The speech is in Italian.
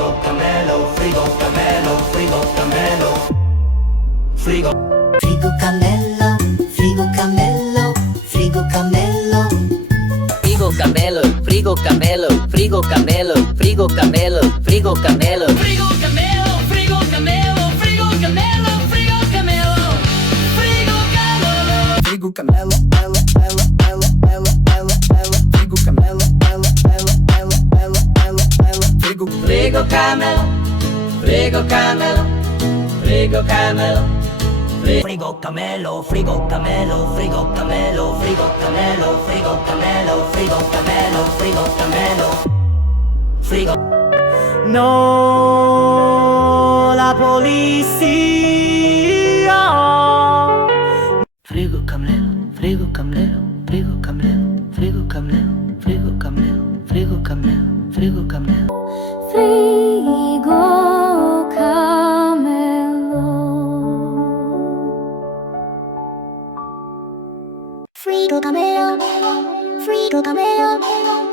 frigo camelo, frigo camelo, frigo camelo, frigo. Frigo camelo, frigo camelo, frigo camelo. Frigo camelo, frigo camelo, frigo camelo, frigo camelo, frigo camelo. Frigo camelo, frigo camelo, frigo camelo, frigo camelo, frigo camelo. Frigo camelo, elo, elo, elo, elo, elo, elo. Frigo camelo, elo, elo, elo, elo, elo, elo. Frigo, Frigo camelo, frigo camelo, frigo camelo. Frigo camelo, frigo camelo, frigo camelo, frigo camelo, frigo camelo, frigo camelo, frigo camelo, frigo. No, la polizia. Frigo camelo, frigo camelo, frigo camelo, frigo camelo, frigo camelo, frigo camelo, frigo camelo. Frigo camelo. Frigo camelo, frigo camelo.